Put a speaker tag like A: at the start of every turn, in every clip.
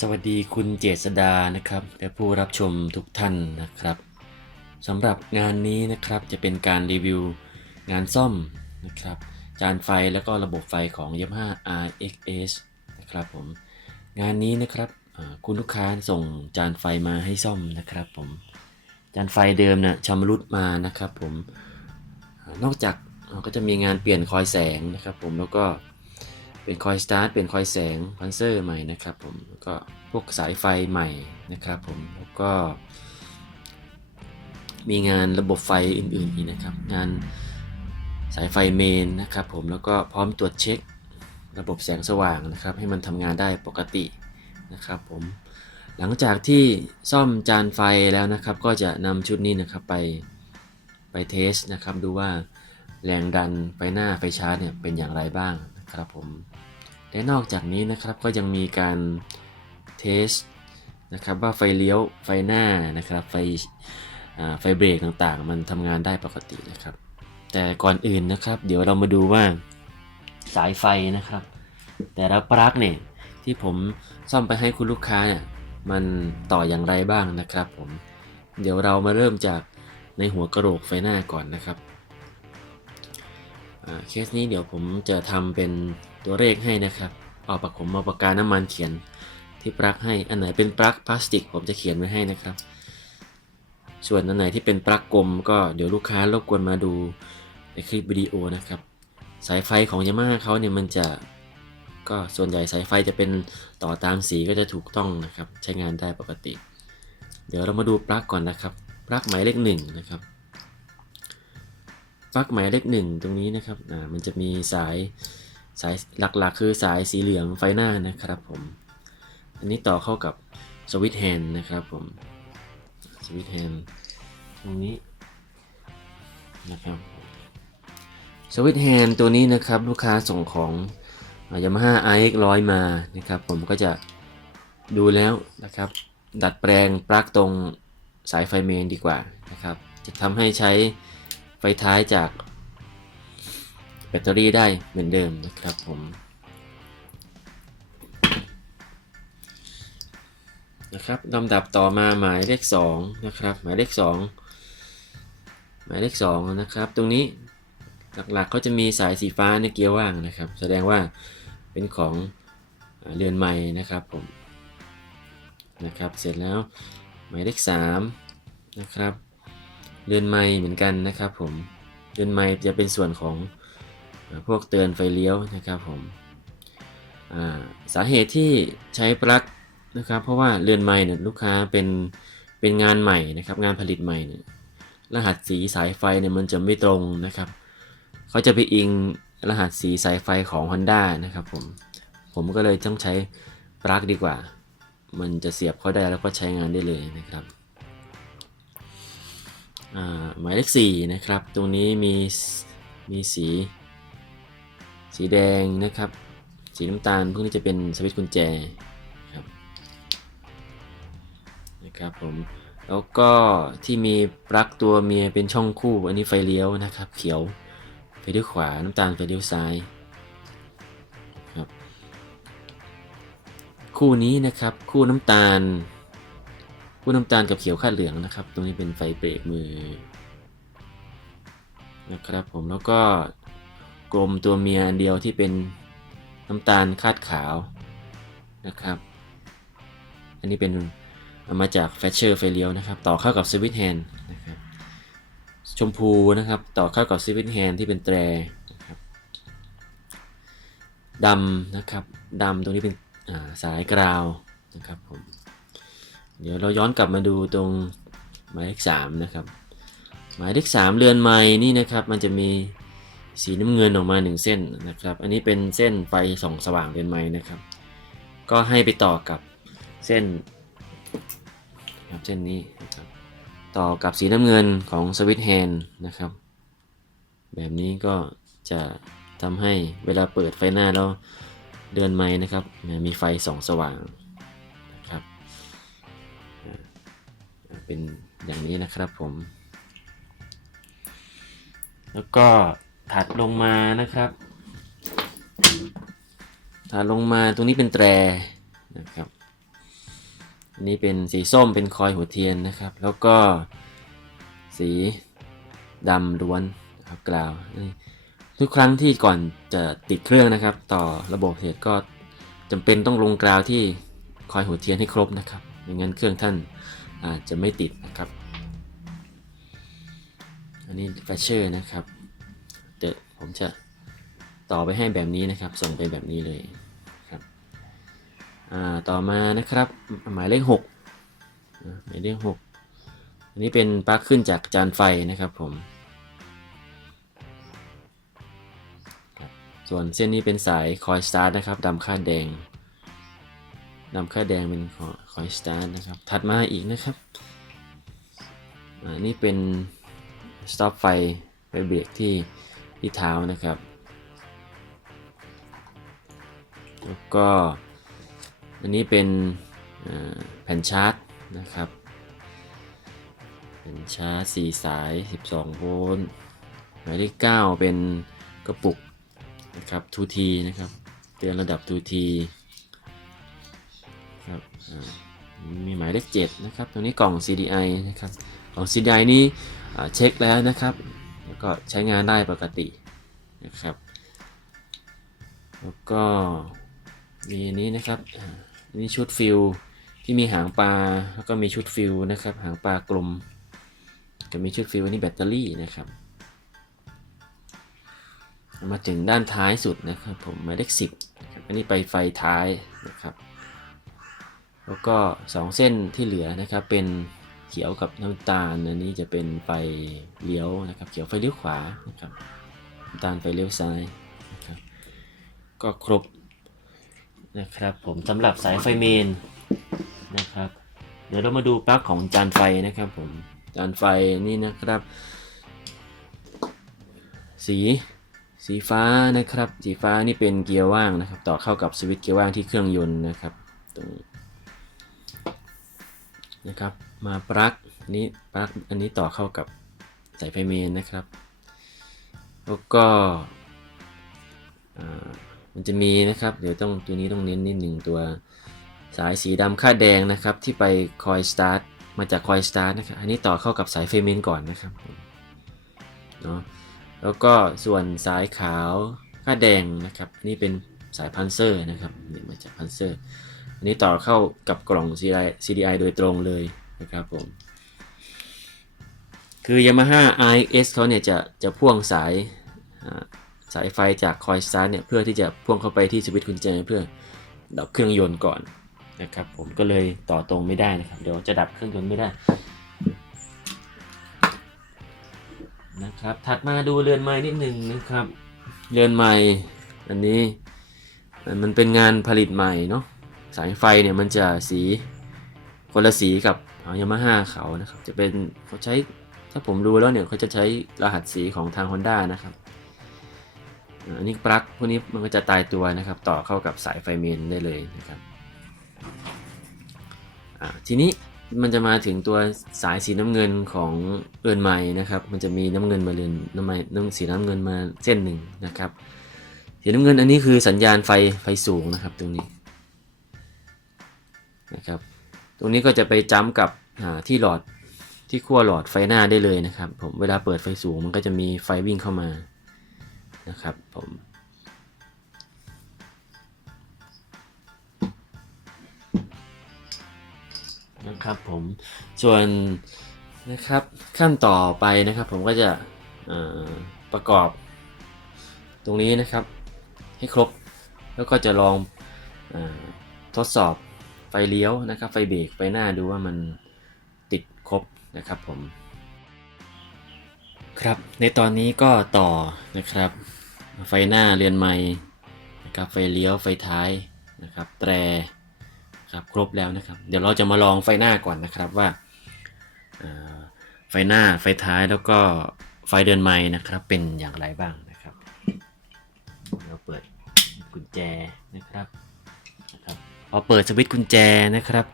A: สวัสดีคุณเจษดานะครับและผู้รับชมทุกท่านนะครับสำหรับงานนี้นะครับจะเป็นการรีวิวงานซ่อมนะครับจานไฟแล้วก็ระบบไฟของ Yamaha RXS นะครับผมงานนี้นะครับคุณลูกค้าส่งจานไฟมาให้ซ่อมนะครับผมจานไฟเดิมนะ่ะชำรุดมานะครับผมนอกจากก็จะมีงานเปลี่ยนคอยแสงนะครับผมแล้วก็ เป็นคอยสตาร์ทเป็นคอยแสงพันเซอร์ใหม่นะครับผมแล้วก็พวกสายไฟใหม่นะครับผมแล้วก็ มีงานระบบไฟอื่นๆอีกนะครับ งานสายไฟเมนนะครับผมแล้วก็พร้อมตรวจเช็ค ระบบแสงสว่างนะครับ ให้มันทำงานได้ปกตินะครับผมหลังจากที่ซ่อมจานไฟแล้วนะครับ ก็จะนำชุดนี้นะครับไปไปเทสนะครับ ดูว่าแรงดันไฟหน้าไฟชาร์จเนี่ยเป็นอย่างไรบ้าง นะครับผมและนอกจากนี้นะครับก็ยังมีการเทสนะครับว่าไฟเลี้ยวไฟหน้านะครับไฟไฟเบรกต่างๆ มันทำงานได้ปกตินะครับ แต่ก่อนอื่นนะครับ เดี๋ยวเรามาดูว่าสายไฟนะครับ แต่ละปลั๊กเนี่ยที่ผมซ่อมไปให้คุณลูกค้าเนี่ยมันต่ออย่างไรบ้างนะครับผมเดี๋ยวเรามาเริ่มจากในหัวกระโหลกไฟหน้าก่อนนะครับ เคสนี้เดี๋ยวผมจะทำเป็นตัวเลขให้นะครับ เอาปากผมเอาปากกาน้ำมันเขียนที่ปลั๊กให้ อันไหนเป็นปลั๊กพลาสติก ผมจะเขียนไว้ให้นะครับ ส่วนอันไหนที่เป็นปลั๊กกลม ก็เดี๋ยวลูกค้ารบกวนมาดูในคลิปวิดีโอนะครับ สายไฟของยาม่าเขาเนี่ยมันจะก็ส่วนใหญ่สายไฟจะเป็นต่อตามสีก็จะถูกต้องนะครับ ใช้งานได้ปกติ เดี๋ยวเรามาดูปลั๊กก่อนนะครับ ปลั๊กหมายเลขหนึ่งนะครับ ปลั๊กหมายเลขหนึ่งตรงนี้นะครับอ่ามันจะมีสายสายหลักๆ คือสายสีเหลืองไฟหน้านะครับผม อันนี้ต่อเข้ากับสวิตช์แฮนด์นะครับผมสวิตช์แฮนด์ตรงนี้นะครับสวิตช์แฮนด์ตัวนี้นะครับลูกค้าส่งของยามาฮ่า RX 100มานะครับ ผมก็จะดูแล้วนะครับ ดัดแปลงปลั๊กตรงสายไฟเมนดีกว่านะครับ จะทำให้ใช้ ฟท้ายจากแบตเตอรี่ได้เหมือนเดิมนะครับผมนะครับลำดับต่อมาหมายเลข2นะครับหมายเลข 2 หมายเลข2นะครับ ตรงนี้หลักๆก็จะมีสายสีฟ้าในเกียร์ว่างนะครับ แสดงว่าเป็นของเรือนใหม่นะครับผมนะครับเสร็จแล้วหมายเลข3นะครับ เรือนใหม่เหมือนกันนะครับผมเรือนใหม่จะเป็นส่วนของพวกเตือนไฟเลี้ยวนะครับผมสาเหตุที่ใช้ปลั๊กนะครับ เพราะว่าเรือนไม้เนี่ยลูกค้าเป็นเป็นงานใหม่นะครับ งานผลิตใหม่เนี่ยรหัสสีสายไฟเนี่ยมันจะไม่ตรงนะครับเขาจะไปอิงรหัสสีสายไฟของ Honda นะครับผมผมก็เลยต้องใช้ปลั๊กดีกว่า มันจะเสียบเข้าได้แล้วก็ใช้งานได้เลยนะครับ หมายเลข4นะครับ ตรงนี้มีมีสี สีแดงนะครับ สีน้ำตาลพวกนี้จะเป็นสวิตช์กุญแจนะครับผมแล้วก็ที่มีปลั๊กตัวเมียเป็นช่องคู่ อันนี้ไฟเลี้ยวนะครับ เขียวไฟเลี้ยวขวาน้ำตาลไฟเลี้ยวซ้ายครับคู่นี้นะครับคู่น้ำตาล คู่น้ำตาลกับเขียวคาดเหลืองนะครับ ตรงนี้เป็นไฟเบรกมือนะครับผมแล้วก็กลมตัวเมียอันเดียวที่เป็นน้ำตาลคาดขาวนะครับ อันนี้เป็นเอามาจากแฟชเชอร์ไฟเลี้ยวนะครับ ต่อเข้ากับสวิตช์แฮนด์นะครับชมพูนะครับ ต่อเข้ากับสวิตช์แฮนด์ที่เป็นแตรนะครับดำนะครับดำตรงนี้เป็นาสายกราวนะครับผม เดี๋ยวเราย้อนกลับมาดูตรงหมายเลขสามนะครับ หมายเลขสามเรือนไม้นี่นะครับ มันจะมีสีน้ำเงินออกมาหนึ่งเส้นนะครับ อันนี้เป็นเส้นไฟส่องสว่างเรือนไม้นะครับ ก็ให้ไปต่อกับเส้นครับเส้นนี้นะครับต่อกับสีน้ำเงินของสวิตช์แฮนด์นะครับ แบบนี้ก็จะทำให้เวลาเปิดไฟหน้าแล้วเดือนไม้นะครับ มีไฟส่องสว่าง เป็นอย่างนี้นะครับผม แล้วก็ถัดลงมานะครับ ถัดลงมาตรงนี้เป็นแตรนะครับอันนี้เป็นสีส้มเป็นคอยหัวเทียนนะครับ แล้วก็สีดำล้วนครับกล่าวทุกครั้งที่ก่อนจะติดเครื่องนะครับ ต่อระบบเหตุก็จำเป็นต้องลงกราวที่คอยหัวเทียนให้ครบนะครับไม่งั้นเครื่องท่าน อาจจะไม่ติดนะครับ อันนี้แฟชเชอร์นะครับเดี๋ยวผมจะต่อไปให้แบบนี้นะครับ ส่งไปแบบนี้เลยครับอ่าต่อมานะครับหมายเลขหกหมายเลขหกอันนี้เป็นปลั๊กขึ้นจากจานไฟนะครับผมส่วนเส้นนี้เป็นสายคอยสตาร์ทนะครับดำคาดแดง ดำค่าดแดงเป็นคอยสตาร์ทนะครับ ถัดมาอีกนะครับอ่านี่เป็นสต็อปไฟไฟเบรกที่ที่เท้านะครับ แล้วก็อันนี้เป็นแผ่นชาร์จนะครับแผ่นชาร์จ 4 สาย 12 โวลต์หมายเลข9เป็นกระปุกนะครับ 2T นะครับ เตือนระดับ 2T ครับมีหมายเลข7นะครับตรงนี้กล่อง CDI นะครับกล่อง CDI นี้อ่าเช็คแล้วนะครับ แล้วก็ใช้งานได้ปกตินะครับแล้วก็มีอันนี้นะครับอันนี้ชุดฟิลที่มีหางปลาแล้วก็มีชุดฟิลนะครับหางปลากลมจะมีชุดฟิลอันนี้แบตเตอรี่นะครับ มาถึงด้านท้ายสุดนะครับผมหมายเลขสิบนะครับอันนี้ไปไฟท้ายนะครับ แล้วก็ 2 เส้นที่เหลือนะครับเป็นเขียวกับน้ำตาลอันนี้จะเป็นไฟเลี้ยวนะครับ เขียวไฟเลี้ยวขวานะครับน้ำตาลไฟเลี้ยวซ้ายนะครับก็ครบนะครับผมสำหรับสายไฟเมนนะครับ เดี๋ยวเรามาดูปลั๊กของจานไฟนะครับผมจานไฟนี่นะครับ สีสีฟ้านะครับ สีฟ้านี่เป็นเกียร์ว่างนะครับ ต่อเข้ากับสวิตช์เกียร์ว่างที่เครื่องยนต์นะครับตรงนี้ะครับ มาปลั๊กนี้ปลั๊กอันนี้ต่อเข้ากับสายไฟเมนนะครับ แล้วก็มันจะมีนะครับ เดี๋ยวต้องตัวนี้ต้องเน้นนิดหนึ่งตัวสายสีดำค่าแดงนะครับ ที่ไปคอยสตาร์ทมาจากคอยสตาร์ทนะครับ อันนี้ต่อเข้ากับสายไฟเมนก่อนนะครับเนาะแล้วก็ส่วนสายขาวค่าแดงนะครับนนี่เป็นสายพันเซอร์นะครับนี่มาจากพันเซอร์ อันนี้ต่อเข้ากับกล่อง CDI, CDI โดยตรงเลยนะครับผม คือ Yamaha RX เขาเนี่ยจะจะพ่วงสายสายไฟจากคอยสตาร์เนี่ยเพื่อที่จะพ่วงเข้าไปที่สวิตช์กุญแจเพื่อดับเครื่องยนต์ก่อนนะครับผมก็เลยต่อตรงไม่ได้นะครับ เดี๋ยวจะดับเครื่องยนต์ไม่ได้นะครับถัดมาดูเรือนไม้นิดหนึ่งนะครับ เรือนไม้อันนี้มันเป็นงานผลิตใหม่เนาะ สายไฟเนี่ยมันจะสีคนละสีกับยามาฮ่าเขานะครับ จะเป็นเขาใช้ถ้าผมดูแล้วเนี่ยเขาจะใช้รหัสสีของทาง Honda นะครับอันนี้ปลั๊กพวกนี้มันก็จะตายตัวนะครับ ต่อเข้ากับสายไฟเมนได้เลยนะครับทีนี้มันจะมาถึงตัวสายสีน้ำเงินของเอือนไม้นะครับ มันจะมีน้ำเงินมาเรือนน้ำไม้น้ำสีน้ำเงินมาเส้นหนึ่งนะครับ สีน้ำเงินอันนี้คือสัญญาณไฟไฟสูงนะครับตรงนี้ นะครับ ตรงนี้ก็จะไปจ้ำกับที่หลอดที่ขั้วหลอดไฟหน้าได้เลยนะครับ ผมเวลาเปิดไฟสูงมันก็จะมีไฟวิ่งเข้ามานะครับผมนะครับผมส่วนนะครับขั้นต่อไปนะครับ ผมก็จะประกอบตรงนี้นะครับให้ครบ แล้วก็จะลองอทดสอบ ฟเลี้ยวนะครับ ไฟเบรกไฟหน้าดูว่ามันติดครบนะครับผม ครับในตอนนี้ก็ต่อนะครับ ไฟหน้าเรือนไม้นะครับไฟเลี้ยวไฟท้ายนะครับ แตรครับครบแล้วนะครับ เดี๋ยวเราจะมาลองไฟหน้าก่อนนะครับว่าไฟหน้าไฟท้ายแล้วก็ไฟเดินไม้นะครับ เป็นอย่างไรบ้างนะครับ เราเปิดกุญแจนะครับ อเปิดสวิตช์กุญแจนะครับ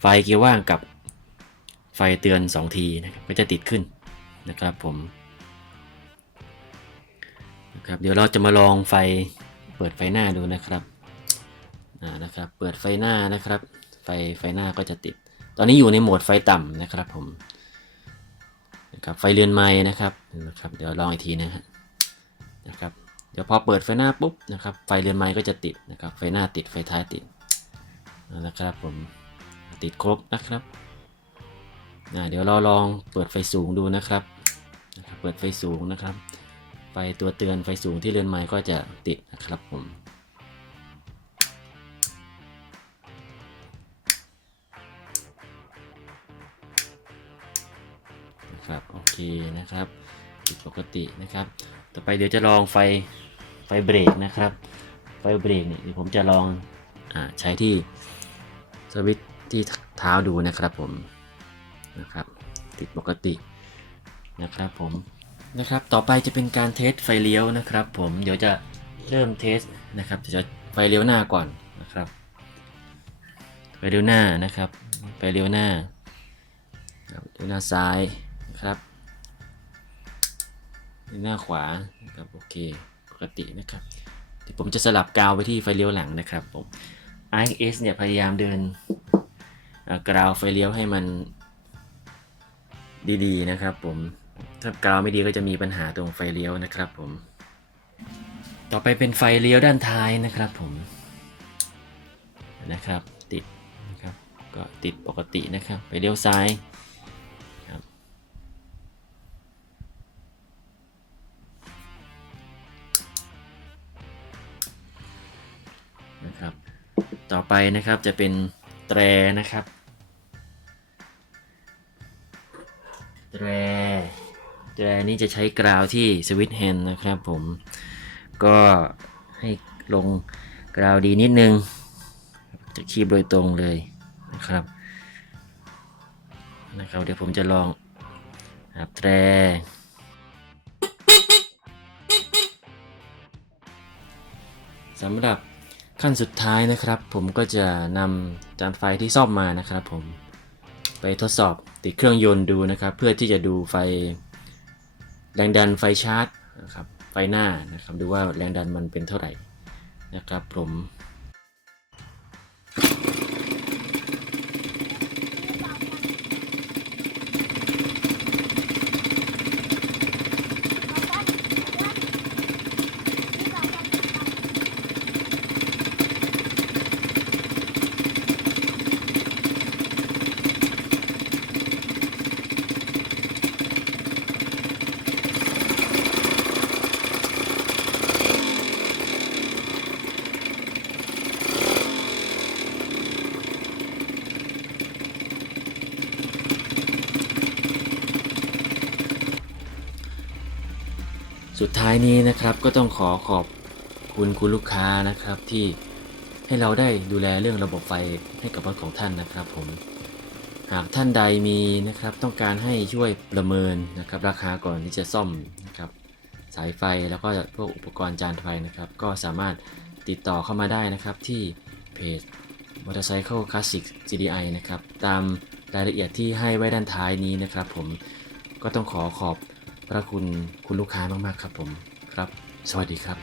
A: ไฟเกียร์ว่างกับไฟเตือน 2 ทีนะครับก็จะติดขึ้นนะครับผมนะครับเดี๋ยวเราจะมาลองไฟเปิดไฟหน้าดูนะครับอ่านะครับ เปิดไฟหน้านะครับ ไฟไฟหน้าก็จะติด ตอนนี้อยู่ในโหมดไฟต่ำนะครับผมนะครับไฟเรือนไม้นะครับนะครับ เดี๋ยวลองอีกทีนะฮะนะครับ เดี๋ยวพอเปิดไฟหน้าปุ๊บนะครับไฟเรือนไม้ก็จะติดนะครับไฟหน้าติดไฟท้ายติดนะครับผมติดครบนะครับเดี๋ยวเราลองเปิดไฟสูงดูนะครับนะครับเปิดไฟสูงนะครับไฟตัวเตือนไฟสูงที่เรือนไม้ก็จะติดนะครับผมนะครับโอเคนะครับผิดปกตินะครับ ต่อไปเดี๋ยวจะลองไฟไฟเบรกนะครับ ไฟเบรกเนี่ยเดี๋ยวผมจะลองอใช้ที่สวิตที่เท้าดูนะครับผมนะครับ ติดปกตินะครับผมนะครับต่อไปจะเป็นการเทสไฟเลี้ยวนะครับผมเดี๋ยวจะเริ่มเทสนะครับจะไฟเลี้ยวหน้าก่อนนะครับไฟเลี้ยวหน้านะครับไฟเลี้ยวหน้าครับดูหน้าซ้ายนะครับ หน้าขวานะครับโอเคปกตินะครับเดี๋ยวผมจะสลับกาวไปที่ไฟเลี้ยวหลังนะครับผม IX เนี่ยพยายามเดินกราวไฟเลี้ยวให้มันดีๆนะครับผมถ้ากราวไม่ดีก็จะมีปัญหาตรงไฟเลี้ยวนะครับผม ต่อไปเป็นไฟเลี้ยวด้านท้ายนะครับผมนะครับติดนะครับก็ติดปกตินะครับไฟเลี้ยวซ้าย ไปนะครับจะเป็นแตรนะครับ แตร แตรนี้จะใช้กราวที่สวิตช์แฮนด์นะครับผม ก็ให้ลงกราวดีนิดนึง จะคีบโดยตรงเลยนะครับ นะครับ เดี๋ยวผมจะลองนะครับแตรสำหรับ ขั้นสุดท้ายนะครับ ผมก็จะนำจานไฟที่ซ่อมมานะครับ ผมไปทดสอบติดเครื่องยนต์ดูนะครับ เพื่อที่จะดูไฟแรงดันไฟชาร์จนะครับไฟหน้านะครับ ดูว่าแรงดันมันเป็นเท่าไหร่นะครับผม สุดท้ายนี้นะครับก็ต้องขอขอบคุณคุณลูกค้านะครับที่ให้เราได้ดูแลเรื่องระบบไฟให้กับรถของท่านนะครับผมหากท่านใดมีนะครับต้องการให้ช่วยประเมินนะครับราคาก่อนที่จะซ่อมนะครับสายไฟแล้วก็พวกอุปกรณ์จานไฟนะครับ ก็สามารถติดต่อเข้ามาได้นะครับที่เพจ Motorcycle Classic CDI นะครับตามรายละเอียดที่ให้ไว้ด้านท้ายนี้นะครับ ผมก็ต้องขอขอบ พระคุณคุณลูกค้ามากๆครับผมครับ สวัสดีครับ